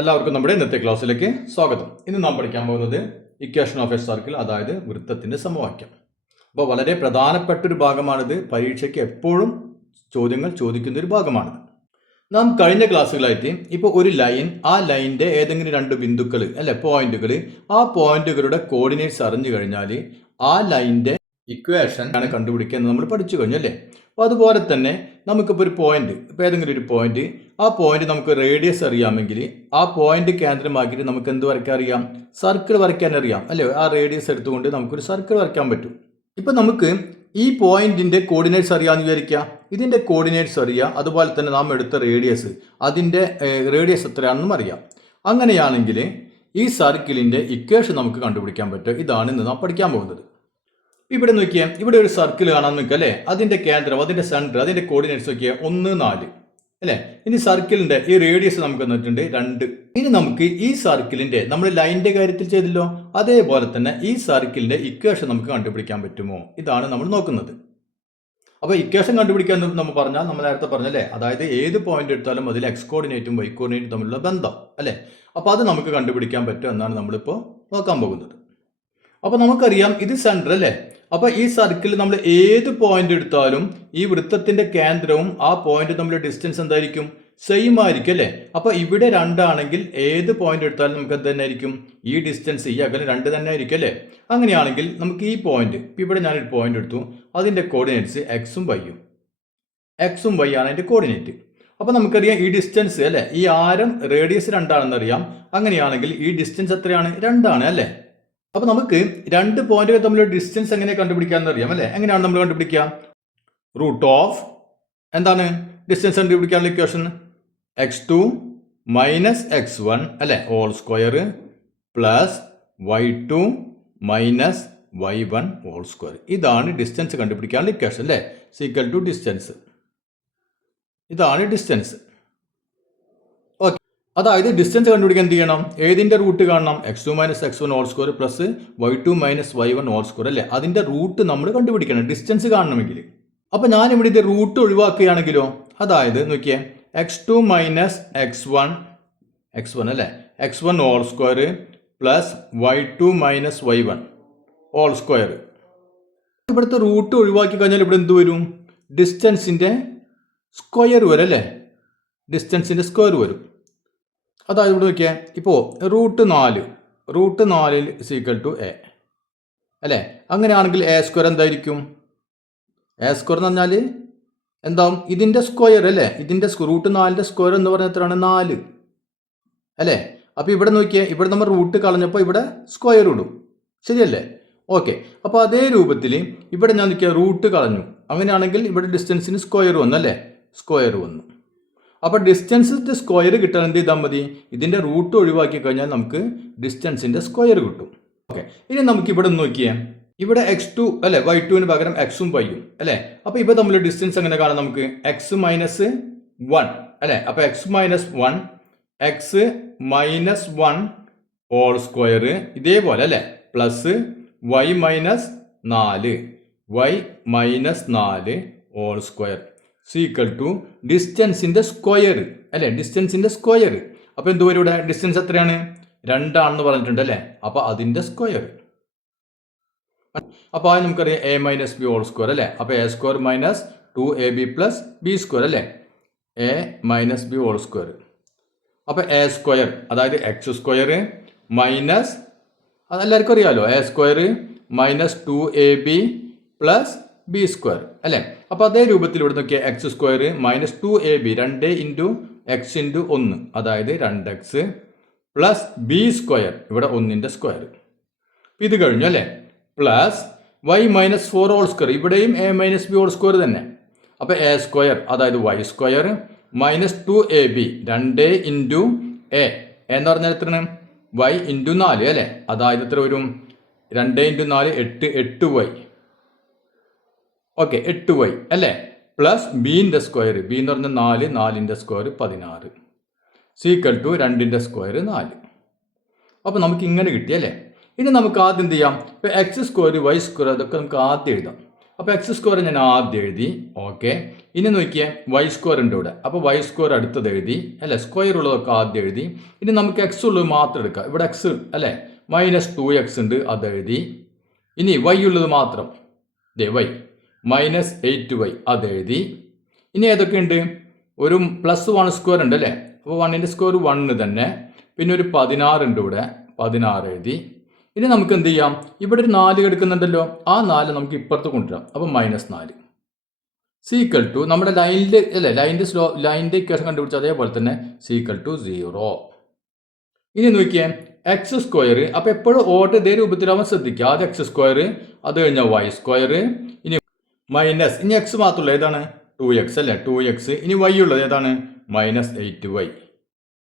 എല്ലാവർക്കും നമ്മുടെ ഇന്നത്തെ ക്ലാസ്സിലേക്ക് സ്വാഗതം. ഇന്ന് നാം പഠിക്കാൻ പോകുന്നത് ഇക്വേഷൻ ഓഫ് എ സർക്കിൾ, അതായത് വൃത്തത്തിന്റെ സമവാക്യം. അപ്പോൾ വളരെ പ്രധാനപ്പെട്ട ഒരു ഭാഗമാണിത്. പരീക്ഷയ്ക്ക് എപ്പോഴും ചോദ്യങ്ങൾ ചോദിക്കുന്ന ഒരു ഭാഗമാണിത്. നാം കഴിഞ്ഞ ക്ലാസ്സുകളായിട്ട് ഇപ്പോൾ ഒരു ലൈൻ, ആ ലൈനിന്റെ ഏതെങ്കിലും രണ്ട് ബിന്ദുക്കൾ പോയിന്റുകൾ, ആ പോയിന്റുകളുടെ കോർഡിനേറ്റ്സ് അറിഞ്ഞു കഴിഞ്ഞാൽ ആ ലൈനിന്റെ ഇക്വേഷൻ ആണ് കണ്ടുപിടിക്കുക എന്ന് നമ്മൾ പഠിച്ചു കഴിഞ്ഞു അല്ലേ. അപ്പോൾ അതുപോലെ തന്നെ നമുക്കിപ്പോൾ ഒരു പോയിന്റ്, ഇപ്പോൾ ഏതെങ്കിലും ഒരു പോയിന്റ്, ആ പോയിന്റ് നമുക്ക് റേഡിയസ് അറിയാമെങ്കിൽ ആ പോയിന്റ് കേന്ദ്രമാക്കിയിട്ട് നമുക്ക് എന്ത് വരയ്ക്കാൻ അറിയാം? സർക്കിൾ വരയ്ക്കാൻ അറിയാം അല്ലേ. ആ റേഡിയസ് എടുത്തുകൊണ്ട് നമുക്കൊരു സർക്കിൾ വരയ്ക്കാൻ പറ്റും. ഇപ്പം നമുക്ക് ഈ പോയിന്റിന്റെ കോർഡിനേറ്റ്സ് അറിയാമെന്ന് വിചാരിക്കുക. ഇതിന്റെ കോർഡിനേറ്റ്സ് അറിയാം, അതുപോലെ തന്നെ നാം എടുത്ത റേഡിയസ്, അതിന്റെ റേഡിയസ് എത്രയാണെന്നും അറിയാം. അങ്ങനെയാണെങ്കിൽ ഈ സർക്കിളിന്റെ ഇക്വേഷൻ നമുക്ക് കണ്ടുപിടിക്കാൻ പറ്റും. ഇതാണ് ഇന്ന് നാം പഠിക്കാൻ പോകുന്നത്. ഇവിടെ നോക്കിയാൽ ഇവിടെ ഒരു സർക്കിൾ കാണാൻ നിൽക്കുക അല്ലേ. അതിന്റെ കേന്ദ്രം, അതിന്റെ സെന്റർ, അതിന്റെ കോർഡിനേറ്റ്സ് നോക്കിയാൽ 1, 4 അല്ലേ. ഇനി സർക്കിളിന്റെ ഈ റേഡിയസ് നമുക്ക് തന്നിട്ടുണ്ട് 2. ഇനി നമുക്ക് ഈ സർക്കിളിന്റെ, നമ്മൾ ലൈനിന്റെ കാര്യത്തിൽ ചെയ്തല്ലോ, അതേപോലെ തന്നെ ഈ സർക്കിളിന്റെ ഇക്വേഷൻ നമുക്ക് കണ്ടുപിടിക്കാൻ പറ്റുമോ? ഇതാണ് നമ്മൾ നോക്കുന്നത്. അപ്പോൾ ഇക്വേഷൻ കണ്ടുപിടിക്കാൻ നമ്മൾ പറഞ്ഞാൽ, നമ്മൾ നേരത്തെ പറഞ്ഞല്ലേ, അതായത് ഏത് പോയിന്റ് എടുത്താലും അതിൽ എക്സ് കോർഡിനേറ്റും വൈ കോർഡിനേറ്റും തമ്മിലുള്ള ബന്ധം അല്ലേ. അപ്പോൾ അത് നമുക്ക് കണ്ടുപിടിക്കാൻ പറ്റും എന്നാണ് നമ്മളിപ്പോൾ നോക്കാൻ പോകുന്നത്. അപ്പോൾ നമുക്കറിയാം ഇത് സെന്റർ അല്ലേ. അപ്പോൾ ഈ സർക്കിളിൽ നമ്മൾ ഏത് പോയിന്റ് എടുത്താലും ഈ വൃത്തത്തിന്റെ കേന്ദ്രവും ആ പോയിന്റ് തമ്മിലുള്ള ഡിസ്റ്റൻസ് എന്തായിരിക്കും? സെയിം ആയിരിക്കും അല്ലേ. അപ്പോൾ ഇവിടെ 2 ആണെങ്കിൽ ഏത് പോയിന്റ് എടുത്താലും നമുക്ക് എന്ത് തന്നെ ആയിരിക്കും? ഈ ഡിസ്റ്റൻസ്, ഈ അകലം 2 തന്നെ ആയിരിക്കും അല്ലേ. അങ്ങനെയാണെങ്കിൽ നമുക്ക് ഈ പോയിന്റ്, ഇവിടെ ഞാനൊരു പോയിന്റ് എടുത്തു, അതിന്റെ കോർഡിനേറ്റ്സ് എക്സും വൈ ആണ് അതിന്റെ കോർഡിനേറ്റ്. അപ്പോൾ നമുക്കറിയാം ഈ ഡിസ്റ്റൻസ് അല്ലേ, ഈ ആരം റേഡിയസ് 2 ആണെന്ന് അറിയാം. അങ്ങനെയാണെങ്കിൽ ഈ ഡിസ്റ്റൻസ് എത്രയാണ്? 2 ആണ് അല്ലേ. അപ്പോൾ നമുക്ക് രണ്ട് പോയിന്റുകൾ തമ്മിലുള്ള ഡിസ്റ്റൻസ് എങ്ങനെ കണ്ടുപിടിക്കാമെന്ന് അറിയാം അല്ലേ. എങ്ങനെയാണ് നമ്മൾ കണ്ടുപിടിക്കുക? റൂട്ട് ഓഫ് എന്താണ് ഡിസ്റ്റൻസ് കണ്ടുപിടിക്കാനുള്ള ഇക്വേഷൻ? x2 മൈനസ് x1 അല്ലേ whole square plus y2 minus y1 whole square. ഇതാണ് ഡിസ്റ്റൻസ് കണ്ടുപിടിക്കാനുള്ള ഇക്വേഷൻ അല്ലേ. Equal to distance. ഇതാണ് ഡിസ്റ്റൻസ്. അതായത് ഡിസ്റ്റൻസ് കണ്ടുപിടിക്കാൻ എന്ത് ചെയ്യണം? ഏതിന്റെ റൂട്ട് കാണണം? x2 minus x1 whole square plus y2 minus y1 whole square അല്ലേ. അതിന്റെ റൂട്ട് നമ്മൾ കണ്ടുപിടിക്കണം ഡിസ്റ്റൻസ് കാണണമെങ്കിൽ. അപ്പൊ ഞാൻ ഇവിടെ ഇത് റൂട്ട് ഒഴിവാക്കുകയാണെങ്കിലോ, അതായത് നോക്കിയേ, x2 മൈനസ് x1 അല്ലേ, x1 whole square plus y2 minus y1 whole square. ഇവിടുത്തെ റൂട്ട് ഒഴിവാക്കി കഴിഞ്ഞാൽ ഇവിടെ എന്ത് വരും? ഡിസ്റ്റൻസിന്റെ സ്ക്വയർ വരും അല്ലേ. ഡിസ്റ്റൻസിന്റെ സ്ക്വയർ വരും. അതായത് ഇവിടെ നോക്കിയാൽ ഇപ്പോൾ റൂട്ട് 4 ഈക്വൽ ടു എ അല്ലേ. അങ്ങനെയാണെങ്കിൽ എ സ്ക്വയർ എന്തായിരിക്കും? എ സ്ക്വയർ എന്ന് പറഞ്ഞാൽ എന്താവും? ഇതിൻ്റെ സ്ക്വയർ അല്ലേ. ഇതിൻ്റെ റൂട്ട് 4ന്റെ സ്ക്വയർ എന്ന് പറഞ്ഞാൽ എത്രയാണ്? 4 അല്ലേ. അപ്പോൾ ഇവിടെ നോക്കിയാൽ, ഇവിടെ നമ്മൾ റൂട്ട് കളഞ്ഞപ്പോൾ ഇവിടെ സ്ക്വയർ ഇടും, ശരിയല്ലേ? ഓക്കെ. അപ്പോൾ അതേ രൂപത്തിൽ ഇവിടെ ഞാൻ നോക്കിയാൽ റൂട്ട് കളഞ്ഞു. അങ്ങനെയാണെങ്കിൽ ഇവിടെ ഡിസ്റ്റൻസിന് സ്ക്വയർ വന്നു അല്ലേ. സ്ക്വയർ വന്നു. അപ്പോൾ ഡിസ്റ്റൻസിൻ്റെ സ്ക്വയർ കിട്ടാൻ എന്ത് ചെയ്താൽ മതി? ഇതിൻ്റെ റൂട്ട് ഒഴിവാക്കി കഴിഞ്ഞാൽ നമുക്ക് ഡിസ്റ്റൻസിൻ്റെ സ്ക്വയർ കിട്ടും. ഓക്കെ. ഇനി നമുക്ക് ഇവിടെ നോക്കിയാൽ, ഇവിടെ x2 അല്ലേ, y2ന് പകരം എക്സും വൈയും അല്ലേ. അപ്പോൾ ഇപ്പോൾ തമ്മിൽ ഡിസ്റ്റൻസ് എങ്ങനെ കാണാം? നമുക്ക് x മൈനസ് 1 അല്ലേ. അപ്പോൾ x മൈനസ് 1 ഹോൾ സ്ക്വയർ ഇതേപോലെ അല്ലേ, plus y minus 4 whole square equal to ഡിസ്റ്റൻസിന്റെ സ്ക്വയർ അല്ലേ. ഡിസ്റ്റൻസിന്റെ സ്ക്വയർ. അപ്പോൾ എന്ത് വരും? ഇവിടെ ഡിസ്റ്റൻസ് എത്രയാണ്? 2 ആണെന്ന് പറഞ്ഞിട്ടുണ്ട് അല്ലേ. അപ്പോൾ അതിന്റെ സ്ക്വയർ. അപ്പോൾ അത് നമുക്കറിയാം a minus B whole square അല്ലേ. അപ്പോൾ a square minus 2ab plus B square അല്ലേ. a minus B whole square. അപ്പോൾ a സ്ക്വയർ അതായത് എക്സ് സ്ക്വയർ മൈനസ്, അതെല്ലാവർക്കും അറിയാമല്ലോ, a square minus 2ab plus B square അല്ലേ. അപ്പോൾ അതേ രൂപത്തിൽ ഇവിടെ നോക്കിയാൽ x square minus 2ab 2 into x into 1 അതായത് 2x പ്ലസ് ബി സ്ക്വയർ ഇവിടെ 1ന്റെ സ്ക്വയർ. ഇത് കഴിഞ്ഞു അല്ലേ. Plus y minus 4 whole square, ഇവിടെയും a minus B whole square തന്നെ. അപ്പോൾ a സ്ക്വയർ അതായത് y square minus 2ab 2 into a എന്ന് പറഞ്ഞാൽ എത്രയാണ്? y ഇൻറ്റു 4 അല്ലേ. അതായത് എത്ര വരും? 2 ഇൻറ്റു 4 8y. ഓക്കെ, 8y അല്ലേ. പ്ലസ് ബീൻ്റെ സ്ക്വയർ, ബി എന്ന് പറഞ്ഞാൽ 4ന്റെ സ്ക്വയർ 16 ഈക്വൽ ടു 2ന്റെ സ്ക്വയർ 4. അപ്പോൾ നമുക്ക് ഇങ്ങനെ കിട്ടിയല്ലേ. ഇനി നമുക്ക് ആദ്യം എന്ത് ചെയ്യാം? ഇപ്പോൾ എക്സ് സ്ക്വയർ വൈ സ്ക്വയർ അതൊക്കെ നമുക്ക് ആദ്യം എഴുതാം. അപ്പോൾ എക്സ് സ്ക്വയർ ഞാൻ ആദ്യം എഴുതി. ഓക്കെ, ഇനി നോക്കിയേ വൈ സ്ക്വയർ ഉണ്ട് ഇവിടെ. അപ്പോൾ വൈ സ്ക്വയർ അടുത്തത് എഴുതി അല്ലേ. സ്ക്വയർ ഉള്ളതൊക്കെ ആദ്യം എഴുതി. ഇനി നമുക്ക് എക്സ് ഉള്ളത് മാത്രം എടുക്കാം. ഇവിടെ എക്സ് അല്ലേ -2x ഉണ്ട്, അത് എഴുതി. ഇനി വൈ ഉള്ളത് മാത്രം വൈ -8y അത് എഴുതി. ഇനി ഏതൊക്കെയുണ്ട്? ഒരു +1 സ്ക്വയർ ഉണ്ട് അല്ലേ. അപ്പോൾ 1ന്റെ സ്ക്വയർ 1 തന്നെ. പിന്നെ ഒരു 16 ഉണ്ട് ഇവിടെ, 16 എഴുതി. ഇനി നമുക്ക് എന്ത് ചെയ്യാം? ഇവിടെ ഒരു 4 കിടക്കുന്നുണ്ടല്ലോ, ആ 4 നമുക്ക് ഇപ്പുറത്ത് കൊണ്ടുവരാം. അപ്പോൾ -4 സീക്വൽ ടു നമ്മുടെ ലൈനിൻ്റെ അല്ലേ, ലൈനിൻ്റെ ഇക്വേഷൻ കണ്ടുപിടിച്ച അതേപോലെ തന്നെ സീക്വൽ ടു 0. ഇനി നോക്കിയേ എക്സ് സ്ക്വയർ. അപ്പോൾ എപ്പോഴും ഓർഡർ ഇതേ രൂപത്തിലാവാൻ ശ്രദ്ധിക്കുക. ആദ്യം എക്സ് സ്ക്വയർ, അത് കഴിഞ്ഞാൽ വൈ സ്ക്വയർ, ഇനി മൈനസ്, ഇനി എക്സ് മാത്രമുള്ള ഏതാണ് 2x അല്ലേ, 2x. ഇനി വൈ ഉള്ളത് ഏതാണ് -8y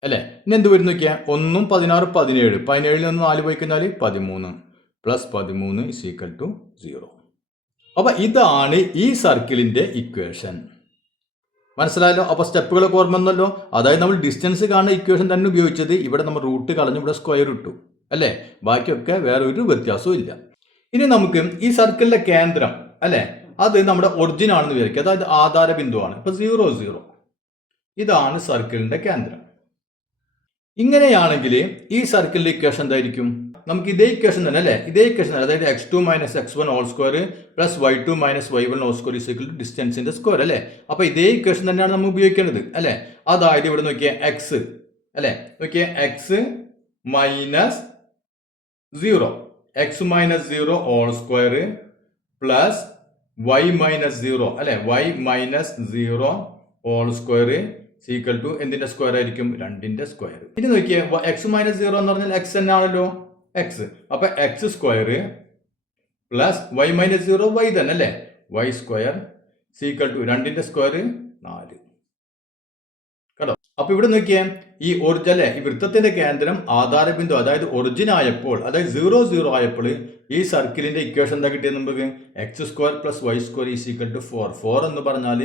അല്ലേ. ഇനി എന്ത് വരും നോക്കിയാൽ 1 16 17, 17ൽ നിന്ന് 4 പോയി കഴിഞ്ഞാൽ 13 + 13 = 0. അപ്പോൾ ഇതാണ് ഈ സർക്കിളിൻ്റെ ഇക്വേഷൻ. മനസ്സിലായല്ലോ? അപ്പോൾ സ്റ്റെപ്പുകളൊക്കെ ഓർമ്മ വന്നല്ലോ. അതായത് നമ്മൾ ഡിസ്റ്റൻസ് കാണുന്ന ഇക്വേഷൻ തന്നെ ഉപയോഗിച്ചത്. ഇവിടെ നമ്മൾ റൂട്ട് കളഞ്ഞ് ഇവിടെ സ്ക്വയർ ഇട്ടു അല്ലേ. ബാക്കിയൊക്കെ വേറെ ഒരു വ്യത്യാസവും ഇല്ല. ഇനി നമുക്ക് ഈ സർക്കിളിൻ്റെ കേന്ദ്രം അല്ലേ, അത് നമ്മുടെ ഒറിജിൻ ആണെന്ന് വിചാരിക്കുക. അതായത് ആധാര ബിന്ദുവാണ്. ഇപ്പോൾ 0 0 ഇതാണ് സർക്കിളിൻ്റെ കേന്ദ്രം. ഇങ്ങനെയാണെങ്കിൽ ഈ സർക്കിളിൻ്റെ ഇക്വേഷൻ എന്തായിരിക്കും? നമുക്ക് ഇതേ ഇക്വേഷൻ തന്നെ അല്ലേ, ഇതേ ഇക്വേഷൻ തന്നെ, അതായത് x2 - x1 whole square + y2 - y1 whole square = ഡിസ്റ്റൻസിന്റെ സ്ക്വയർ അല്ലേ. അപ്പോൾ ഇതേ ഇക്വേഷൻ തന്നെയാണ് നമ്മൾ ഉപയോഗിക്കേണ്ടത് അല്ലേ. അതായത് ഇവിടെ നോക്കിയാൽ എക്സ് അല്ലേ, നോക്കിയാൽ x - 0 ഹോൾ സ്ക്വയർ + y - 0 അല്ലേ, y - 0 ഹോൾ സ്ക്വയർ = എന്തിന്റെ സ്ക്വയർ ആയിരിക്കും? 2ന്റെ സ്ക്വയർ. ഇനി നോക്കിയേ x - 0 എന്ന് പറഞ്ഞാൽ x തന്നെയാണല്ലോ, x. അപ്പൊ x സ്ക്വയർ + y - 0 y തന്നെ അല്ലേ, y സ്ക്വയർ = 2ന്റെ സ്ക്വയർ 4. കേട്ടോ? അപ്പൊ ഇവിടെ നോക്കിയേ ഈ ഒറിജിൻ അല്ലേ, ഈ വൃത്തത്തിന്റെ കേന്ദ്രം ആധാരബിന്ദു അതായത് ഒറിജിൻ ആയപ്പോൾ, അതായത് 0 0 ആയപ്പോൾ ഈ സർക്കിളിന്റെ ഇക്വേഷൻ എന്താ കിട്ടിയത്? നമുക്ക് x² + y² = 4. 4 എന്ന് പറഞ്ഞാൽ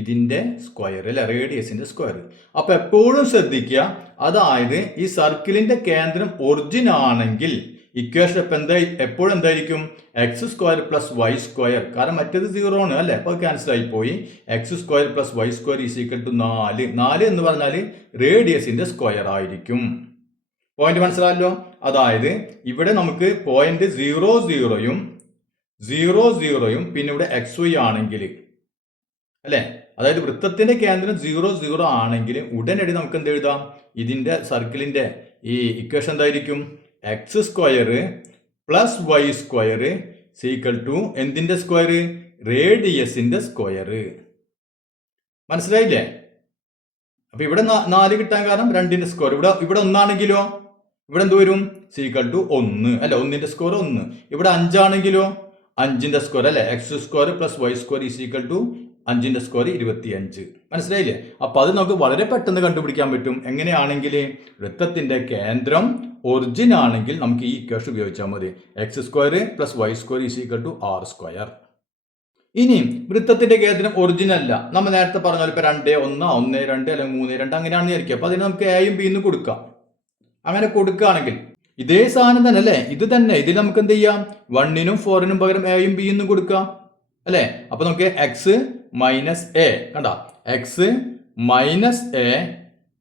ഇതിന്റെ സ്ക്വയർ അല്ലെ, റേഡിയസിന്റെ സ്ക്വയർ. അപ്പൊ എപ്പോഴും ശ്രദ്ധിക്കുക, അതായത് ഈ സർക്കിളിന്റെ കേന്ദ്രം ഒറിജിൻ ആണെങ്കിൽ ഇക്വേഷൻ എപ്പോഴും എന്തായിരിക്കും? x² + y². കാരണം മറ്റേത് 0 ആണ് അല്ലെ, അപ്പോൾ ക്യാൻസൽ ആയി പോയി. x² + y² = 4. 4 എന്ന് പറഞ്ഞാൽ റേഡിയസിന്റെ സ്ക്വയർ ആയിരിക്കും. പോയിന്റ് മനസ്സിലായല്ലോ? അതായത് ഇവിടെ നമുക്ക് പോയിന്റ് 0 0യും 0 0യും പിന്നെ ഇവിടെ xy ആണെങ്കിൽ അല്ലെ, അതായത് വൃത്തത്തിന്റെ കേന്ദ്രം 0 0 ആണെങ്കിൽ ഉടനടി നമുക്ക് എന്ത് എഴുതാം? ഇതിന്റെ സർക്കിളിന്റെ ഈ ഇക്വേഷൻ എന്തായിരിക്കും? x² + y² = എന്തിന്റെ സ്ക്വയർ? റേഡിയസിന്റെ സ്ക്വയർ. മനസ്സിലായില്ലേ? അപ്പൊ ഇവിടെ 4 കിട്ടാൻ കാരണം 2ന്റെ സ്ക്വയർ. ഇവിടെ 1 ആണെങ്കിലോ ഇവിടെ എന്ത് വരും? = 1 അല്ലെ, 1ന്റെ സ്ക്വയർ 1. ഇവിടെ 5 ആണെങ്കിലോ 5ന്റെ സ്ക്വയർ അല്ലെ, x² + y² = 5ന്റെ സ്ക്വയർ 25. മനസ്സിലായില്ലേ? അപ്പൊ അത് നമുക്ക് വളരെ പെട്ടെന്ന് കണ്ടുപിടിക്കാൻ പറ്റും. എങ്ങനെയാണെങ്കിൽ വൃത്തത്തിന്റെ കേന്ദ്രം ഒറിജിൻ ആണെങ്കിൽ നമുക്ക് ഈ ഇക്വേഷൻ ഉപയോഗിച്ചാൽ മതി. x² + y² = r². ഇനി വൃത്തത്തിന്റെ കേന്ദ്രം ഒറിജിൻ അല്ല, നമ്മൾ നേരത്തെ പറഞ്ഞ പോലെ ഇപ്പൊ 2 1 1 2 അല്ലെങ്കിൽ 3 2 അങ്ങനെയാണെന്ന് വിചാരിക്കുക. അപ്പൊ അതിന് നമുക്ക് എയും ബിന്ന് കൊടുക്കാം. അങ്ങനെ കൊടുക്കുകയാണെങ്കിൽ ഇതേ സാധനം തന്നെ അല്ലേ, ഇത് തന്നെ. ഇതിൽ നമുക്ക് എന്ത് ചെയ്യാം? 1നും 4നും പകരം എയും ബിന്നും കൊടുക്കാം അല്ലേ. അപ്പൊ നമുക്ക് x - a കണ്ട, x - a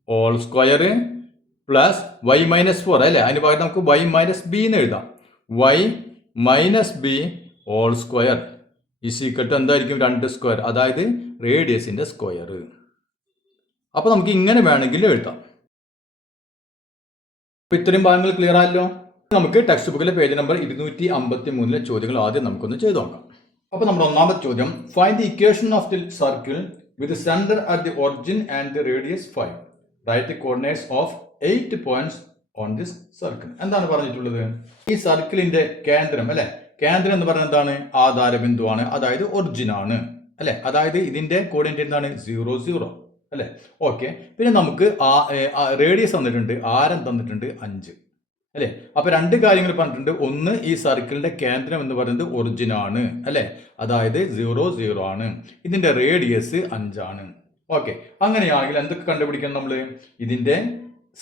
whole square + y - 4 അല്ലേ, അതിന് പകരം നമുക്ക് y - b എന്ന് എഴുതാം. y - b ഹോൾ സ്ക്വയർ = എന്തായിരിക്കും? 2 സ്ക്വയർ, അതായത് റേഡിയസിന്റെ സ്ക്വയർ. അപ്പൊ നമുക്ക് ഇങ്ങനെ വേണമെങ്കിൽ എഴുതാം. അപ്പൊ ഇത്രയും ഭാഗങ്ങൾ ക്ലിയർ ആയല്ലോ. നമുക്ക് ടെക്സ്റ്റ് ബുക്കിലെ പേജ് നമ്പർ 253 ചോദ്യങ്ങൾ ആദ്യം നമുക്കൊന്ന് ചെയ്തു നോക്കാം. അപ്പൊ നമ്മുടെ ഒന്നാമത്തെ ചോദ്യം, find the equation of the circle with centre at the origin and the radius 5. Write the coordinates of 8 points on this circle. എന്താണ് പറഞ്ഞിട്ടുള്ളത്? ഈ സർക്കിളിന്റെ കേന്ദ്രം അല്ലെ, കേന്ദ്രം എന്ന് പറയുന്നത് എന്താണ്? ആധാരബിന്ദുവാണ്, അതായത് ഒറിജിൻ ആണ് അല്ലെ. അതായത് ഇതിന്റെ കോർഡിനേറ്റ് എന്താണ്? 0 0 അല്ലെ. ഓക്കെ, പിന്നെ നമുക്ക് റേഡിയസ് തന്നിട്ടുണ്ട്, ആരം തന്നിട്ടുണ്ട് 5 അല്ലെ. അപ്പൊ 2 കാര്യങ്ങൾ പറഞ്ഞിട്ടുണ്ട്. ഒന്ന്, ഈ സർക്കിളിന്റെ കേന്ദ്രം എന്ന് പറയുന്നത് ഒറിജിൻ ആണ് അല്ലെ, അതായത് 0 0 ആണ്. ഇതിന്റെ റേഡിയസ് 5 ആണ്. ഓക്കെ, അങ്ങനെയാണെങ്കിൽ എന്തൊക്കെ കണ്ടുപിടിക്കണം? നമ്മൾ ഇതിന്റെ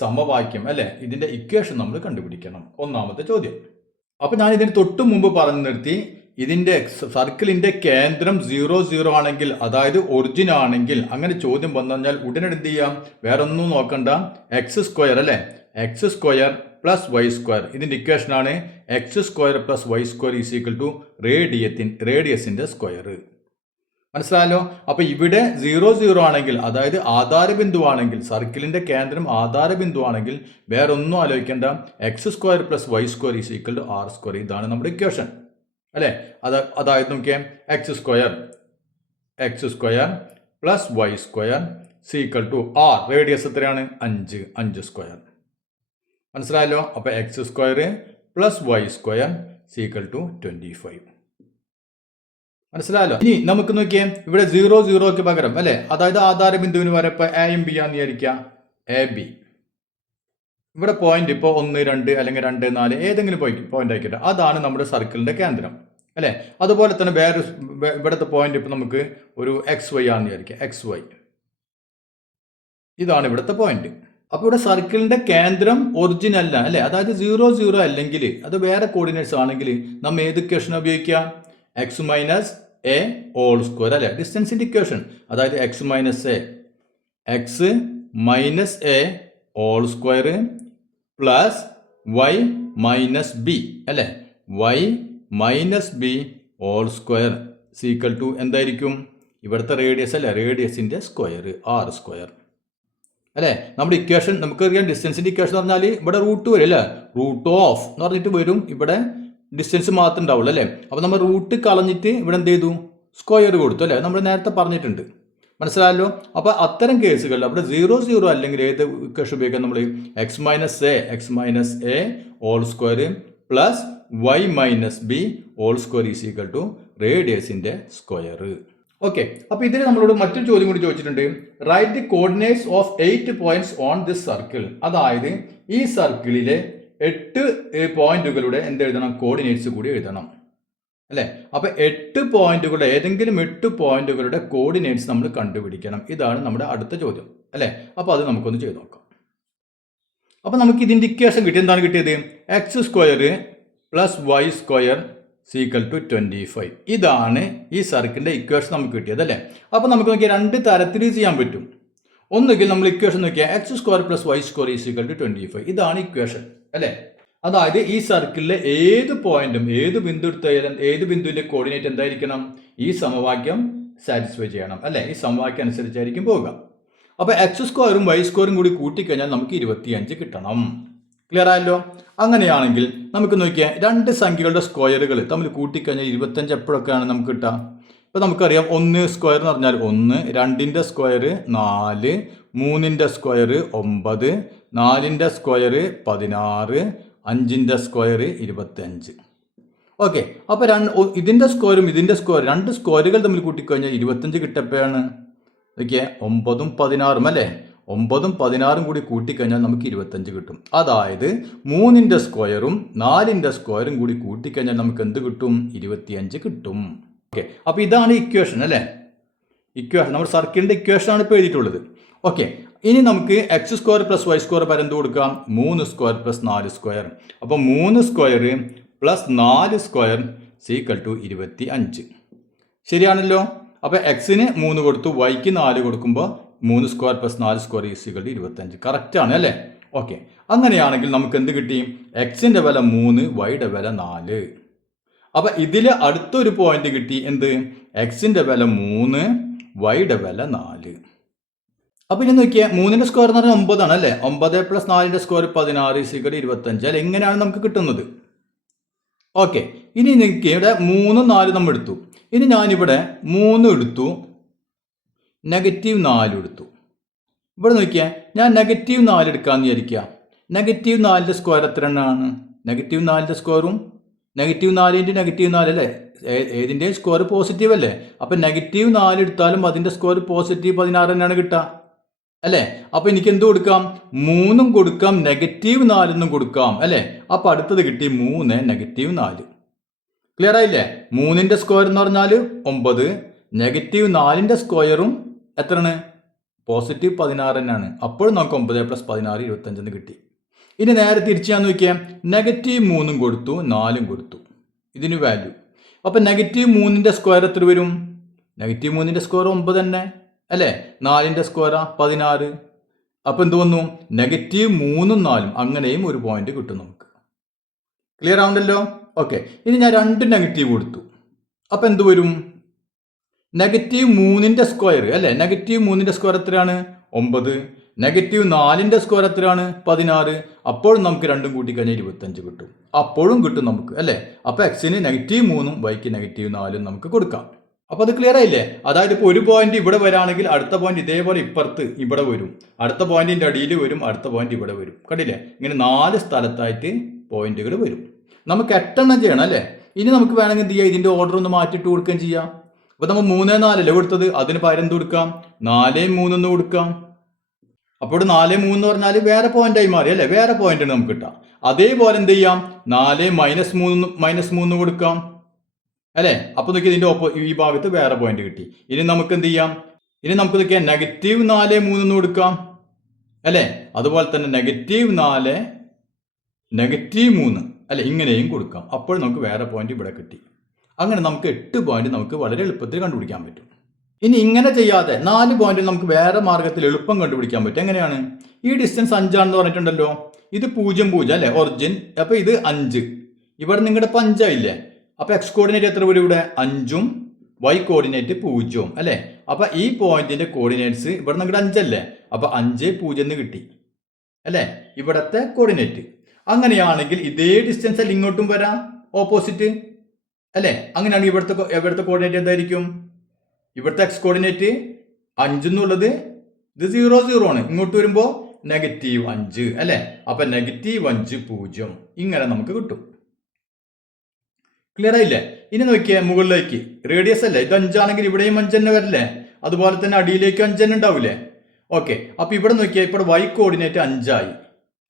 സമവാക്യം അല്ലെ, ഇതിന്റെ ഇക്വേഷൻ നമ്മൾ കണ്ടുപിടിക്കണം. ഒന്നാമത്തെ ചോദ്യം. അപ്പൊ ഞാൻ ഇതിന് തൊട്ട് മുമ്പ് പറഞ്ഞു നിർത്തി, ഇതിൻ്റെ സർക്കിളിൻ്റെ കേന്ദ്രം 0 0 ആണെങ്കിൽ, അതായത് ഒറിജിൻ ആണെങ്കിൽ, അങ്ങനെ ചോദ്യം വന്നു കഴിഞ്ഞാൽ ഉടനടി എന്ത് ചെയ്യാം? വേറെ ഒന്നും നോക്കണ്ട, എക്സ് സ്ക്വയർ അല്ലേ, x square plus y square, ഇതിൻ്റെ ഇക്വേഷനാണ് x square plus y square is equal to റേഡിയസിൻ്റെ സ്ക്വയർ. മനസ്സിലായല്ലോ? അപ്പോൾ ഇവിടെ 0 0 ആണെങ്കിൽ, അതായത് ആധാരബിന്ദു ആണെങ്കിൽ, സർക്കിളിൻ്റെ കേന്ദ്രം ആധാരബിന്ദു ആണെങ്കിൽ വേറെ ഒന്നും ആലോചിക്കേണ്ട, x square plus y square is equal to r square. ഇതാണ് നമ്മുടെ ഇക്വേഷൻ അല്ലേ. അതായത് നോക്കിയാൽ x square plus y square equal to r, radius എത്രയാണ്? 5 സ്ക്വയർ. മനസ്സിലായല്ലോ? അപ്പോൾ x square plus y square equal to 25. മനസ്സിലായല്ലോ? ഇനി നമുക്ക് നോക്കിയാൽ ഇവിടെ 0 0ക്ക് പകരം അല്ലേ, അതായത് ആധാരബിന്ദുവിന് വരെ ഇപ്പോൾ എയും ബി ആണെന്ന് വിചാരിക്കാം, എ ബി. ഇവിടെ പോയിന്റ് ഇപ്പോൾ 1 2 അല്ലെങ്കിൽ 2 4 ഏതെങ്കിലും പോയിന്റ് ആയിക്കട്ടെ, അതാണ് നമ്മുടെ സർക്കിളിന്റെ കേന്ദ്രം അല്ലേ. അതുപോലെ തന്നെ വേറെ ഇവിടുത്തെ പോയിന്റ് ഇപ്പോൾ നമുക്ക് ഒരു എക്സ് വൈ ആണെന്ന് വിചാരിക്കാം, എക്സ് വൈ, ഇതാണ് ഇവിടുത്തെ പോയിന്റ്. അപ്പോൾ ഇവിടെ സർക്കിളിന്റെ കേന്ദ്രം ഒറിജിൻ അല്ല അല്ലേ, അതായത് 0 0 അല്ലെങ്കിൽ അത് വേറെ കോർഡിനേറ്റ്സ് ആണെങ്കിൽ നമ്മൾ ഏത് ഇക്വേഷൻ ഉപയോഗിക്കുക? X minus a whole square അല്ലേ, ഡിസ്റ്റൻസിന്റെ ഇക്വേഷൻ. അതായത് x minus a whole square plus y minus b അല്ലേ, y minus B whole square equal to എന്തായിരിക്കും? ഇവിടുത്തെ റേഡിയസ് അല്ലേ, റേഡിയസിന്റെ സ്ക്വയർ, ആർ സ്ക്വയർ അല്ലേ. നമ്മുടെ ഇക്വേഷൻ നമുക്കറിയാം, ഡിസ്റ്റൻസിന്റെ ഇക്വേഷൻ എന്ന് പറഞ്ഞാൽ ഇവിടെ റൂട്ട് വരും അല്ലേ, റൂട്ട് ഓഫ് എന്ന് പറഞ്ഞിട്ട് വരും, ഇവിടെ ഡിസ്റ്റൻസ് മാത്രം ഉണ്ടാവുള്ളൂ അല്ലേ. അപ്പോൾ നമ്മൾ റൂട്ട് കളഞ്ഞിട്ട് ഇവിടെ എന്ത് ചെയ്തു? സ്ക്വയർ കൊടുത്തു അല്ലേ, നമ്മൾ നേരത്തെ പറഞ്ഞിട്ടുണ്ട്. മനസ്സിലായല്ലോ? അപ്പോൾ അത്തരം കേസുകളിൽ അവിടെ 0 0 അല്ലെങ്കിൽ ഏത് ഇക്വേഷൻ ഉപയോഗിക്കാം നമ്മൾ? X minus a whole square plus y minus B whole square is equal to റേഡിയസിന്റെ സ്ക്വയർ. ഓക്കെ, അപ്പോൾ ഇതിന് നമ്മളോട് മറ്റൊരു ചോദ്യം കൂടി ചോദിച്ചിട്ടുണ്ട്. Write the coordinates of 8 points on this circle. അതായത് ഈ സർക്കിളിലെ 8 പോയിന്റുകളുടെ എന്തെഴുതണം? കോർഡിനേറ്റ്സ് കൂടി എഴുതണം അല്ലേ. അപ്പോൾ 8 പോയിന്റുകളുടെ ഏതെങ്കിലും 8 പോയിന്റുകളുടെ കോർഡിനേറ്റ്സ് നമ്മൾ കണ്ടുപിടിക്കണം. ഇതാണ് നമ്മുടെ അടുത്ത ചോദ്യം അല്ലേ. അപ്പോൾ അത് നമുക്കൊന്ന് ചെയ്ത് നോക്കാം. അപ്പോൾ നമുക്ക് ഇതിൻ്റെ ഇക്വേഷൻ കിട്ടി. എന്താണ് കിട്ടിയത്? X square plus y square equal to 25. ഇതാണ് ഈ സർക്കിളിൻ്റെ ഇക്വേഷൻ നമുക്ക് കിട്ടിയത് അല്ലേ. അപ്പോൾ നമുക്ക് നോക്കിയാൽ 2 തരത്തിൽ ചെയ്യാൻ പറ്റും. ഒന്നുകിൽ നമ്മൾ ഇക്വേഷൻ നോക്കിയാൽ x square plus y square equal to 25. ഇതാണ് ഇക്വേഷൻ അല്ലേ. അതായത് ഈ സർക്കിളിലെ ഏത് പോയിന്റും ഏത് ബിന്ദു എടുത്താലും ഏത് ബിന്ദുവിന്റെ കോർഡിനേറ്റ് എന്തായിരിക്കണം? ഈ സമവാക്യം സാറ്റിസ്ഫൈ ചെയ്യണം അല്ലേ. ഈ സമവാക്യം അനുസരിച്ചായിരിക്കും പോവുക. അപ്പോൾ എക്സ് സ്ക്വയറും വൈ സ്ക്വയറും കൂടി കൂട്ടിക്കഴിഞ്ഞാൽ നമുക്ക് 25 കിട്ടണം. ക്ലിയർ ആയല്ലോ? അങ്ങനെയാണെങ്കിൽ നമുക്ക് നോക്കിയാൽ 2 സംഖ്യകളുടെ സ്ക്വയറുകൾ തമ്മിൽ കൂട്ടിക്കഴിഞ്ഞാൽ 25 എപ്പോഴൊക്കെയാണ് നമുക്ക് കിട്ടുക? ഇപ്പോൾ നമുക്കറിയാം 1 സ്ക്വയർ എന്ന് പറഞ്ഞാൽ 1, 2ന്റെ സ്ക്വയർ 4, 3ന്റെ സ്ക്വയർ 9, 4ന്റെ സ്ക്വയർ 16, 5ന്റെ സ്ക്വയർ 25. ഓക്കെ, അപ്പോൾ ഇതിൻ്റെ സ്ക്വയറും ഇതിൻ്റെ സ്ക്വയർ 2 സ്ക്വയറുകൾ തമ്മിൽ കൂട്ടിക്കഴിഞ്ഞാൽ 25 കിട്ടപ്പോഴാണ് ഓക്കെ 9ഉം 16ഉം അല്ലേ. 9ഉം 16ഉം കൂടി കൂട്ടിക്കഴിഞ്ഞാൽ നമുക്ക് 25 കിട്ടും. അതായത് 3ന്റെ സ്ക്വയറും 4ന്റെ സ്ക്വയറും കൂടി കൂട്ടിക്കഴിഞ്ഞാൽ നമുക്ക് എന്ത് കിട്ടും? 25 കിട്ടും. ഓക്കെ, അപ്പോൾ ഇതാണ് ഇക്വേഷൻ അല്ലേ. ഇക്വേഷൻ നമ്മുടെ സർക്കിളിൻ്റെ ഇക്വേഷനാണ് ഇപ്പോൾ എഴുതിയിട്ടുള്ളത്. ഓക്കെ, ഇനി നമുക്ക് x square plus y square പരം എന്ത് കൊടുക്കാം? 3 സ്ക്വയർ പ്ലസ് 4 സ്ക്വയർ. അപ്പോൾ 3 square plus 4 square equal to 25. ശരിയാണല്ലോ? അപ്പോൾ എക്സിന് 3 കൊടുത്തു, വൈക്ക് 4 കൊടുക്കുമ്പോൾ 3 square plus 4 square equal to 25. കറക്റ്റാണ് അല്ലേ. ഓക്കെ, അങ്ങനെയാണെങ്കിൽ നമുക്ക് എന്ത് കിട്ടി? എക്സിൻ്റെ വില 3, വൈയുടെ വില 4. അപ്പോൾ ഇതിൽ അടുത്തൊരു പോയിന്റ് കിട്ടി. എന്ത്? എക്സിൻ്റെ വില 3, വൈയുടെ വില 4. അപ്പോൾ ഇനി നോക്കിയാൽ 3ന്റെ സ്ക്വയർ എന്ന് പറഞ്ഞാൽ 9 ആണ് അല്ലേ. 9 പ്ലസ് 4ന്റെ സ്ക്വയർ 16 ഈക്വൽ ടു 25. അല്ലെ, എങ്ങനെയാണ് നമുക്ക് കിട്ടുന്നത്? ഓക്കെ, ഇനി നിങ്ങൾക്ക് ഇവിടെ 3 4 നമ്മൾ എടുത്തു. ഇനി ഞാനിവിടെ 3 എടുത്തു, -4 എടുത്തു. ഇവിടെ നോക്കിയാൽ ഞാൻ -4 എടുക്കാമെന്ന് വിചാരിക്കുക. -4ന്റെ സ്ക്വയർ എത്ര എണ്ണമാണ്? -4ന്റെ സ്ക്വയറും -4 × -4 അല്ലേ, ഏതിൻ്റെയും സ്ക്വയർ പോസിറ്റീവ് അല്ലേ. അപ്പം -4 എടുത്താലും അതിൻ്റെ സ്ക്വയർ പോസിറ്റീവ് 16 തന്നെയാണ് കിട്ടുക അല്ലേ. അപ്പം എനിക്ക് എന്ത് കൊടുക്കാം? 3ഉം കൊടുക്കാം, -4 കൊടുക്കാം അല്ലേ. അപ്പം അടുത്തത് കിട്ടി 3 -4. ക്ലിയർ ആയില്ലേ? 3ന്റെ സ്ക്വയർ എന്ന് പറഞ്ഞാൽ 9, -4ന്റെ സ്ക്വയറും എത്രയാണ്? പോസിറ്റീവ് 16 തന്നെയാണ്. അപ്പോഴും നമുക്ക് 9 + 16 25 കിട്ടി. ഇനി നേരെ തിരിച്ച് ഞാൻ നോക്കിയാൽ -3ഉം കൊടുത്തു, 4ഉം കൊടുത്തു. ഇതിന് വാല്യൂ. അപ്പം -3ന്റെ സ്ക്വയർ എത്ര വരും? -3ന്റെ സ്ക്വയർ 9 തന്നെ അല്ലേ? 4ന്റെ സ്ക്വയറാ 16. അപ്പം എന്ത് വന്നു? -3ഉം 4ഉം അങ്ങനെയും ഒരു പോയിന്റ് കിട്ടും നമുക്ക്. ക്ലിയർ ആവുണ്ടല്ലോ? ഓക്കെ. ഇനി ഞാൻ 2 നെഗറ്റീവ് കൊടുത്തു. അപ്പം എന്ത് വരും? -3ന്റെ സ്ക്വയർ അല്ലേ? -3ന്റെ സ്ക്വയർ എത്രയാണ്? 9. -4ന്റെ സ്ക്വയർ എത്രയാണ്? 16. അപ്പോഴും നമുക്ക് രണ്ടും കൂട്ടിക്കഴിഞ്ഞാൽ 25 കിട്ടും. അപ്പോഴും കിട്ടും നമുക്ക് അല്ലേ? അപ്പോൾ എക്സിന് -3ഉം വൈക്ക് -4ഉം നമുക്ക് കൊടുക്കാം. അപ്പോൾ അത് ക്ലിയർ ആയില്ലേ? അതായത് ഇപ്പോൾ ഒരു പോയിന്റ് ഇവിടെ വരാണെങ്കിൽ അടുത്ത പോയിന്റ് ഇതേപോലെ ഇപ്പുറത്ത് ഇവിടെ വരും, അടുത്ത പോയിന്റിന്റെ അടിയിൽ വരും, അടുത്ത പോയിന്റ് ഇവിടെ വരും. കണ്ടില്ലേ? ഇങ്ങനെ 4 സ്ഥലത്തായിട്ട് പോയിന്റുകൾ വരും. നമുക്ക് 8 എണ്ണം ചെയ്യണം അല്ലേ? ഇനി നമുക്ക് വേണമെങ്കിൽ എന്ത് ചെയ്യാം? ഇതിന്റെ ഓർഡർ ഒന്ന് മാറ്റിയിട്ട് കൊടുക്കുകയും ചെയ്യാം. അപ്പോൾ നമ്മൾ 3, 4 അല്ലേ കൊടുത്തത്? അതിന് പകരം എന്ത് കൊടുക്കാം? 4, 3 എന്ന് കൊടുക്കാം. അപ്പോൾ 4, 3 എന്ന് പറഞ്ഞാൽ വേറെ പോയിന്റായി മാറി അല്ലേ? വേറെ പോയിന്റ് നമുക്ക് കിട്ടാം. അതേപോലെ എന്ത് ചെയ്യാം? 4, -3 കൊടുക്കാം അല്ലേ? അപ്പൊ നോക്കി ഇതിന്റെ ഈ ഭാഗത്ത് വേറെ പോയിന്റ് കിട്ടി. ഇനി നമുക്ക് എന്ത് ചെയ്യാം? ഇനി നമുക്ക് നോക്കിയാൽ -4, 3 എന്ന് കൊടുക്കാം അല്ലേ? അതുപോലെ തന്നെ -4, -3 അല്ലെ? ഇങ്ങനെയും കൊടുക്കാം. അപ്പോൾ നമുക്ക് വേറെ പോയിന്റ് ഇവിടെ കിട്ടി. അങ്ങനെ നമുക്ക് 8 പോയിന്റ് നമുക്ക് വളരെ എളുപ്പത്തിൽ കണ്ടുപിടിക്കാൻ പറ്റും. ഇനി ഇങ്ങനെ ചെയ്യാതെ 4 പോയിന്റ് നമുക്ക് വേറെ മാർഗത്തിൽ എളുപ്പം കണ്ടുപിടിക്കാൻ പറ്റും. എങ്ങനെയാണ്? ഈ ഡിസ്റ്റൻസ് 5 ആണെന്ന് പറഞ്ഞിട്ടുണ്ടല്ലോ. ഇത് 0, 0 അല്ലെ? ഒറിജിൻ. അപ്പൊ ഇത് 5. ഇവിടെ നിങ്ങളുടെ 5 ആയില്ലേ? അപ്പൊ എക്സ് കോർഡിനേറ്റ് എത്ര വരും ഇവിടെ? 5ഉം വൈ കോർഡിനേറ്റ് 0ഉം അല്ലെ? അപ്പൊ ഈ പോയിന്റിന്റെ കോർഡിനേറ്റ്സ് ഇവിടെ നിങ്ങളുടെ 5 അല്ലേ? അപ്പൊ 5, 0 എന്ന് കിട്ടി അല്ലെ? ഇവിടത്തെ കോർഡിനേറ്റ്. അങ്ങനെയാണെങ്കിൽ ഇതേ ഡിസ്റ്റൻസ് അല്ല ഇങ്ങോട്ടും വരാം, ഓപ്പോസിറ്റ് അല്ലെ? അങ്ങനെയാണെങ്കിൽ ഇവിടുത്തെ കോർഡിനേറ്റ് എന്തായിരിക്കും? ഇവിടുത്തെ എക്സ് കോർഡിനേറ്റ് 5 എന്നുള്ളത് ഇത് 0, 0 ആണ്. ഇങ്ങോട്ട് വരുമ്പോൾ -5 അല്ലെ? അപ്പൊ -5, 0 ഇങ്ങനെ നമുക്ക് കിട്ടും. ക്ലിയർ ആയില്ലേ? ഇനി നോക്കിയേ മുകളിലേക്ക്. റേഡിയസ് അല്ലേ? ഇത് 5 ആണെങ്കിൽ ഇവിടെയും 5 തന്നെ വരില്ലേ? അതുപോലെ തന്നെ അടിയിലേക്ക് 5 തന്നെ ഉണ്ടാവില്ലേ? ഓക്കെ. അപ്പൊ ഇവിടെ നോക്കിയാൽ ഇപ്പോൾ വൈ കോർഡിനേറ്റ് 5 ആയി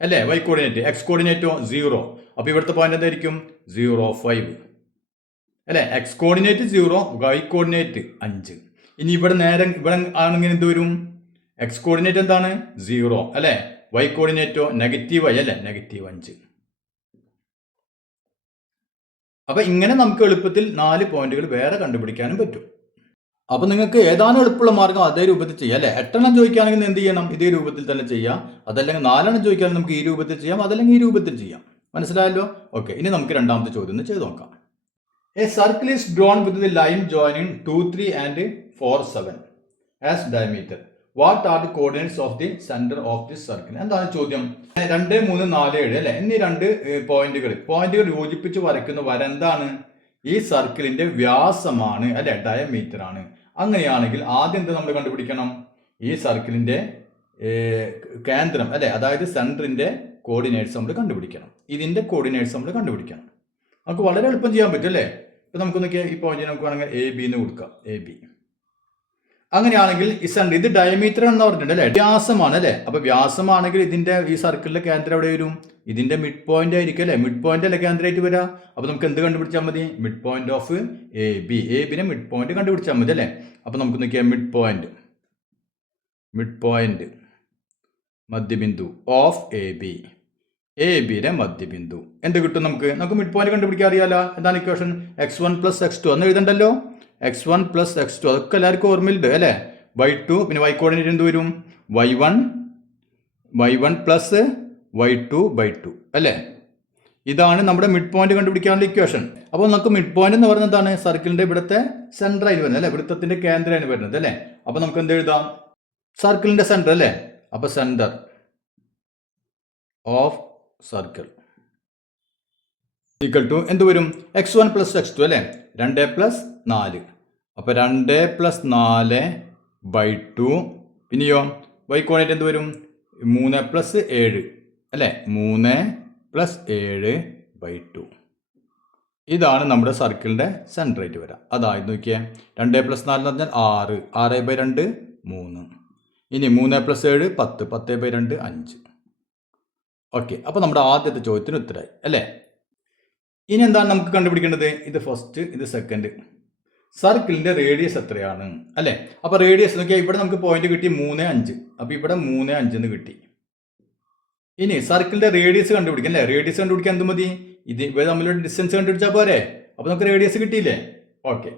അല്ലേ? Y coordinate. എക്സ് കോർഡിനേറ്റോ 0. അപ്പൊ ഇവിടുത്തെ പോയിന്റ് എന്തായിരിക്കും? 0, 5 അല്ലെ? X coordinate 0, y coordinate 5. ഇനി ഇവിടെ ഇവിടെ ആണെങ്കിൽ എന്ത് വരും? എക്സ് കോർഡിനേറ്റ് എന്താണ്? 0 അല്ലെ? വൈ കോർഡിനേറ്റോ -i അല്ലെ? -5. അപ്പൊ ഇങ്ങനെ നമുക്ക് എളുപ്പത്തിൽ 4 പോയിന്റുകൾ വേറെ കണ്ടുപിടിക്കാനും പറ്റും. അപ്പൊ നിങ്ങൾക്ക് ഏതാണ് എളുപ്പമുള്ള മാർഗം അതേ രൂപത്തിൽ ചെയ്യാം അല്ലെ? 8 എണ്ണം ചോദിക്കുകയാണെങ്കിൽ എന്ത് ചെയ്യണം? ഇതേ രൂപത്തിൽ തന്നെ ചെയ്യാം. അതല്ലെങ്കിൽ 4 എണ്ണം ചോദിക്കുകയാണെങ്കിൽ നമുക്ക് ഈ രൂപത്തിൽ ചെയ്യാം, അതല്ലെങ്കിൽ ഈ രൂപത്തിൽ ചെയ്യാം. മനസ്സിലായല്ലോ? ഓക്കെ. ഇനി നമുക്ക് രണ്ടാമത്തെ ചോദ്യം ചെയ്ത് നോക്കാം. A circle is drawn with the line joining 2, 3 and 4, 7 as diameter. What are the coordinates of the center of this circle? എന്താണ് ചോദ്യം? 2, 3, 4, 7 അല്ലെ? എന്നീ 2 പോയിന്റുകൾ യോജിപ്പിച്ച് വരയ്ക്കുന്ന വര എന്താണ്? ഈ സർക്കിളിന്റെ വ്യാസമാണ് അല്ലെ? ഡയമീറ്റർ ആണ്. അങ്ങനെയാണെങ്കിൽ ആദ്യം എന്താ നമ്മൾ കണ്ടുപിടിക്കണം? ഈ സർക്കിളിന്റെ കേന്ദ്രം അല്ലെ? അതായത് സെന്ററിന്റെ കോർഡിനേറ്റ്സ് നമ്മൾ കണ്ടുപിടിക്കണം. ഇതിന്റെ കോർഡിനേറ്റ്സ് നമ്മൾ കണ്ടുപിടിക്കണം. നമുക്ക് വളരെ എളുപ്പം ചെയ്യാൻ പറ്റും അല്ലേ? ഇപ്പൊ നമുക്ക് നോക്കിയാൽ ഈ പോയിന്റ് നമുക്ക് വേണമെങ്കിൽ AB എന്ന് കൊടുക്കാം. AB. അങ്ങനെയാണെങ്കിൽ ഈ സെന്റർ ഇത് ഡയമീറ്റർ എന്ന് പറഞ്ഞിട്ടുണ്ട് അല്ലെ? വ്യാസമാണ് അല്ലെ? അപ്പൊ വ്യാസമാണെങ്കിൽ ഇതിന്റെ ഈ സർക്കിളിലെ കേന്ദ്രം എവിടെ വരും? ഇതിന്റെ മിഡ് പോയിന്റ് ആയിരിക്കും അല്ലെ? മിഡ് പോയിന്റ് അല്ലെ കേന്ദ്രമായിട്ട് വരാ. അപ്പൊ നമുക്ക് എന്ത് കണ്ടുപിടിച്ചാൽ മതി? Mid point of AB. ABനെ മിഡ് പോയിന്റ് കണ്ടുപിടിച്ചാൽ മതി അല്ലെ? അപ്പൊ നമുക്ക് നോക്കിയാൽ മിഡ് പോയിന്റ് മധ്യബിന്ദു ഓഫ് AB. ABയുടെ മധ്യബിന്ദു എന്ത് കിട്ടും നമുക്ക്? മിഡ് പോയിന്റ് കണ്ടുപിടിക്കാൻ അറിയാലോ. എന്താണ് ഇക്വേഷൻ? x1 + x2 എന്ന് എഴുതണ്ടല്ലോ. x1 + x2 അതൊക്കെ എല്ലാവർക്കും ഓർമ്മയിലുണ്ട് അല്ലെ? y2 പിന്നെ y കോർഡിനേറ്റ് എന്ത് വരും? y1 + y2/2 അല്ലെ? ഇതാണ് നമ്മുടെ മിഡ് പോയിന്റ് കണ്ടുപിടിക്കാനുള്ള ഇക്വേഷൻ. അപ്പോൾ നമുക്ക് മിഡ് പോയിന്റ് എന്ന് പറയുന്നത് എന്താണ്? സർക്കിളിന്റെ ഇവിടുത്തെ സെന്റർ ആയി വരുന്നത് അല്ലെ? വൃത്തത്തിന്റെ കേന്ദ്രമാണ് വരുന്നത് അല്ലെ? അപ്പൊ നമുക്ക് എന്ത് എഴുതാം? സർക്കിളിന്റെ സെന്റർ അല്ലെ? അപ്പൊ centre of circle equal to എന്ത് വരും? x1 + x2 അല്ലെ? 2 + 4. അപ്പൊ 2 + 4/2. പിന്നെയോ y കോർഡിനേറ്റ് എന്ത് വരും? 3 + 7 അല്ലെ? 3 + 7/2. ഇതാണ് നമ്മുടെ സർക്കിളിന്റെ സെന്റർ ആയിട്ട് വരാം. അതായത് നോക്കിയേ 2 + 4 എന്ന് പറഞ്ഞാൽ 6, 6/2 3. ഇനി 3 + 7 10, 10/2 5. ഓക്കെ. അപ്പോൾ നമ്മുടെ ആദ്യത്തെ ചോദ്യത്തിന് ഉത്തരമായി അല്ലേ? ഇനി എന്താണ് നമുക്ക് കണ്ടുപിടിക്കേണ്ടത്? ഇത് ഫസ്റ്റ്, ഇത് സെക്കൻഡ്. സർക്കിളിന്റെ റേഡിയസ് എത്രയാണ് അല്ലേ? അപ്പോൾ റേഡിയസ് നോക്കിയാൽ ഇവിടെ നമുക്ക് പോയിന്റ് കിട്ടി 3, 5. അപ്പോൾ ഇവിടെ 3, 5 എന്ന് കിട്ടി. ഇനി സർക്കിളിന്റെ റേഡിയസ് കണ്ടുപിടിക്കാം അല്ലേ? റേഡിയസ് കണ്ടുപിടിക്കാൻ എന്ത് മതി? ഇത് ഇവ തമ്മിലുള്ള ഡിസ്റ്റൻസ് കണ്ടുപിടിച്ചാൽ പോരെ? അപ്പോൾ നമുക്ക് റേഡിയസ് കിട്ടിയില്ലേ? ഓക്കെ.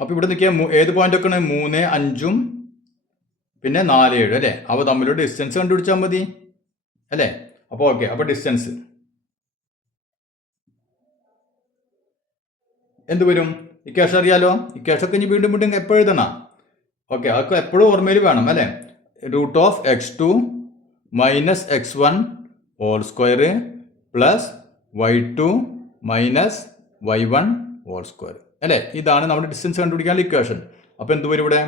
അപ്പോൾ ഇവിടെ നിൽക്കുക ഏത് പോയിന്റൊക്കെയാണ് 3, 5 പിന്നെ 4, 7 അല്ലേ? അവ തമ്മിലുള്ള ഡിസ്റ്റൻസ് കണ്ടുപിടിച്ചാൽ മതി അല്ലേ? അപ്പോൾ ഓക്കെ. അപ്പോൾ ഡിസ്റ്റൻസ് എന്ത് വരും? ഇക്വേഷൻ അറിയാലോ. ഇക്വേഷനൊക്കെ ഇനി വീണ്ടും വീണ്ടും എപ്പോഴും എഴുതണം. ഓക്കെ, അതൊക്കെ എപ്പോഴും ഓർമ്മയിൽ വേണം അല്ലേ? √(x2 - x1) whole square plus y2 - y1 whole square അല്ലേ? ഇതാണ് നമ്മുടെ ഡിസ്റ്റൻസ് കണ്ടുപിടിക്കാനുള്ള ഇക്വേഷൻ. അപ്പോൾ എന്ത് വരും ഇവിടെ?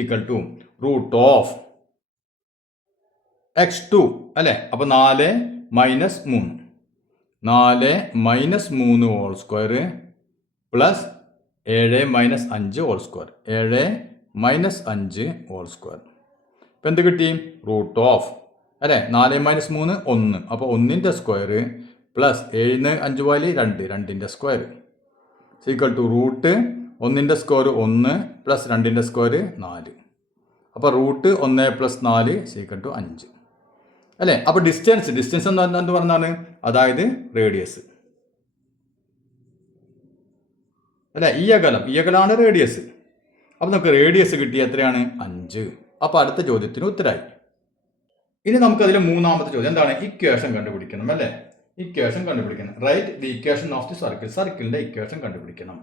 ഈക്വൽ ടു √(x2) അല്ലേ? അപ്പോൾ 4 - 3 whole square plus 7 - 5 whole square 7 - 5 whole square. ഇപ്പം എന്ത് കിട്ടി? അല്ലേ? 4 - 3 1. അപ്പോൾ 1ന്റെ സ്ക്വയർ പ്ലസ് 7 5 പോയാൽ 2 2ന്റെ സ്ക്വയർ ഈക്വൽ ടു √1ന്റെ സ്ക്വയർ 1 പ്ലസ് 2ന്റെ സ്ക്വയർ 4. അപ്പോൾ √1 + 4 ഈക്വൽ ടു 5 അല്ലേ? അപ്പോൾ ഡിസ്റ്റൻസ് എന്ന് പറഞ്ഞാൽ എന്ത് പറഞ്ഞാണ്? അതായത് റേഡിയസ് അല്ലേ? ഈ അകലമാണ് റേഡിയസ്. അപ്പോൾ നമുക്ക് റേഡിയസ് കിട്ടി എത്രയാണ്? 5. അപ്പോൾ അടുത്ത ചോദ്യത്തിന് ഉത്തരമായി. ഇനി നമുക്കതിലെ മൂന്നാമത്തെ ചോദ്യം എന്താണ്? ഇക്വേഷൻ കണ്ടുപിടിക്കണം അല്ലേ? ഇക്വേഷൻ കണ്ടുപിടിക്കണം. Write the equation of the circle. സർക്കിളിന്റെ ഇക്വേഷൻ കണ്ടുപിടിക്കണം.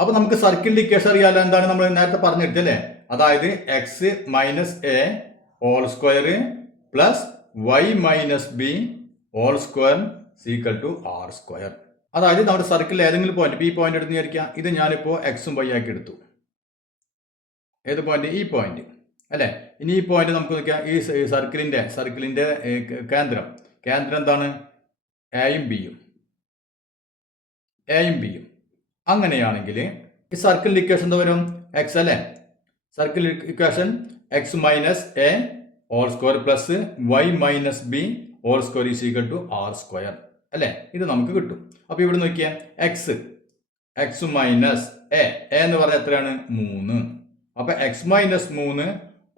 അപ്പോൾ നമുക്ക് സർക്കിളിന്റെ ഇക്വേഷൻ അറിയാലോ. എന്താണ് നമ്മൾ നേരത്തെ പറഞ്ഞിട്ടല്ലേ? അതായത് x - a whole square plus y - b whole square equal to r square. അതായത് നമ്മുടെ സർക്കിളിൽ ഏതെങ്കിലും പോയിന്റ്, ഈ പോയിന്റ് എടുത്ത് വിചാരിക്കാം. ഇത് ഞാനിപ്പോൾ എക്സും വൈ ആക്കി എടുത്തു. ഏത് പോയിന്റ്? ഈ പോയിന്റ് അല്ലേ? ഇനി ഈ പോയിന്റ് നമുക്ക് നോക്കിയാൽ ഈ സർക്കിളിന്റെ കേന്ദ്രം എന്താണ്? എയും ബിയും. അങ്ങനെയാണെങ്കിൽ ഈ സർക്കിളിന്റെ ഇക്വേഷൻ എന്താ വരും? എക്സ് അല്ലേ? Circle equation x - a whole square plus y - b whole square is equal to r square അല്ലേ? ഇത് നമുക്ക് കിട്ടും. അപ്പോൾ ഇവിടെ നോക്കിയാൽ x - a എന്ന് പറഞ്ഞാൽ എത്രയാണ്? 3. അപ്പോൾ x - 3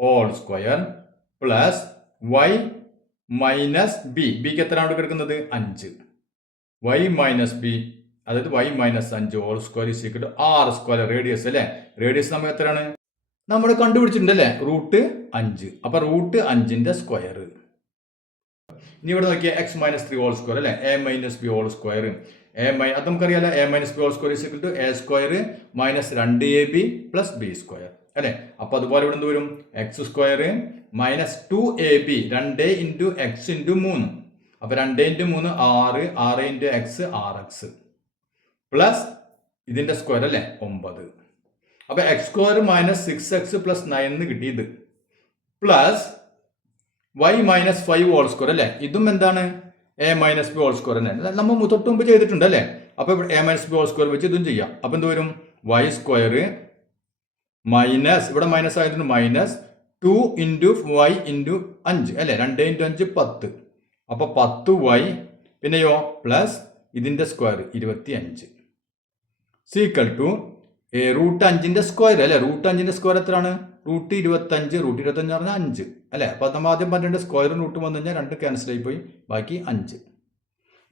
whole square plus y - ബിക്ക് എത്രയാണ് കിടക്കുന്നത്? 5. y - b അതായത് y - 5 whole square is equal to r square. Radius അല്ലേ? റേഡിയസ് നമുക്ക് എത്രയാണ്? നമ്മൾ കണ്ടുപിടിച്ചിട്ടുണ്ടല്ലേ? √5. അപ്പോൾ √5ന്റെ സ്ക്വയർ. ഇനി ഇവിടെ നോക്കിയാൽ x - 3 ഹോൾ സ്ക്വയർ അല്ലേ? a - b whole square. അത് നമുക്കറിയാലോ. a - b whole square is equal to a square minus 2ab plus b square അല്ലേ? അപ്പോൾ അതുപോലെ ഇവിടെ എന്ത് വരും? x square minus 2ab 2 into x into 3. അപ്പോൾ 2 into 3 6 6 into x 6x plus ഇതിൻ്റെ സ്ക്വയർ അല്ലേ? 9. അപ്പോൾ x square minus 6x plus 9 എന്ന് കിട്ടിയത് പ്ലസ് y - 5 ഹോൾ സ്ക്വയർ അല്ലേ? ഇതും എന്താണ്? a - b ഹോൾ സ്ക്വയർ തന്നെ നമ്മൾ തൊട്ട് മുമ്പ് ചെയ്തിട്ടുണ്ട് അല്ലേ? അപ്പോൾ ഇവിടെ a - b ഹോൾ സ്ക്വയർ വെച്ച് ഇതും ചെയ്യാം. അപ്പോൾ എന്ത് വരും? y സ്ക്വയർ മൈനസ്, ഇവിടെ മൈനസ് ആയതുകൊണ്ട് മൈനസ് 2 ഇൻറ്റു y ഇൻറ്റു 5 അല്ലേ? 2 ഇൻറ്റു 5 10. അപ്പോൾ 10y പിന്നെയോ പ്ലസ് ഇതിൻ്റെ സ്ക്വയർ 25 ഈക്വൽ ടു √5ന്റെ സ്ക്വയർ അല്ലേ? √5ന്റെ സ്ക്വയർ എത്രയാണ്? √25 √25 പറഞ്ഞാൽ 5 അല്ലേ? അപ്പോൾ നമ്മൾ ആദ്യം പറഞ്ഞിട്ട് സ്ക്വയറും റൂട്ടും വന്നു കഴിഞ്ഞാൽ 2 ക്യാൻസൽ ആയി പോയി, ബാക്കി 5.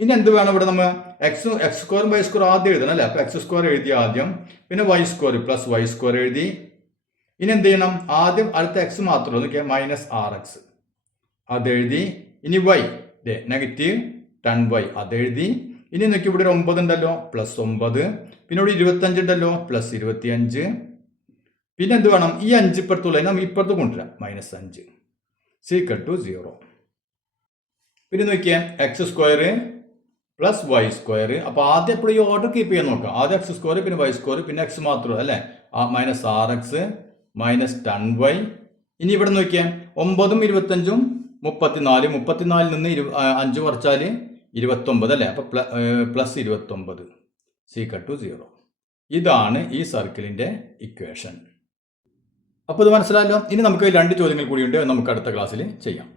ഇനി എന്ത് വേണം? ഇവിടെ നമ്മൾ x സ്ക്വയറും y സ്ക്വയർ ആദ്യം എഴുതണം അല്ലേ? അപ്പോൾ x സ്ക്വയർ എഴുതി ആദ്യം, പിന്നെ y square plus y square എഴുതി. ഇനി എന്ത് ചെയ്യണം? ആദ്യം അടുത്ത x മാത്രമേ നോക്കിയാൽ മൈനസ് 6x അതെഴുതി. ഇനി y നെഗറ്റീവ് 10y അതെഴുതി. ഇനി നോക്കി ഇവിടെ ഒരു 9 ഉണ്ടല്ലോ, പ്ലസ് 9. പിന്നെ ഇവിടെ 25 ഉണ്ടല്ലോ, പ്ലസ് 25. പിന്നെ എന്ത് വേണം? ഈ 5 ഇപ്പുറത്തുള്ള നമ്മൾ ഇപ്പുറത്ത് കൊണ്ടുവരാം, മൈനസ് 5 ഈക്വൽ ടു 0. പിന്നെ നോക്കിയാൽ x square plus y square. അപ്പോൾ ആദ്യം എപ്പോഴും ഈ ഓർഡർ കീപ്പ് ചെയ്യാൻ നോക്കാം. ആദ്യം x സ്ക്വയർ പിന്നെ y സ്ക്വയർ പിന്നെ x മാത്രം അല്ലേ? Minus 6x minus 10y. ഇനി ഇവിടെ നോക്കിയാൽ 9ഉം 25ഉം 34. 34ൽ നിന്ന് 5 കുറച്ചാൽ 29 അല്ലേ? അപ്പോൾ പ്ലസ് 29 ഈക്വൽ ടു 0. ഇതാണ് ഈ സർക്കിളിൻ്റെ ഇക്വേഷൻ. അപ്പോൾ ഇത് മനസ്സിലായല്ലോ. ഇനി നമുക്ക് 2 ചോദ്യങ്ങൾ കൂടിയുണ്ട്, നമുക്ക് അടുത്ത ക്ലാസ്സിൽ ചെയ്യാം.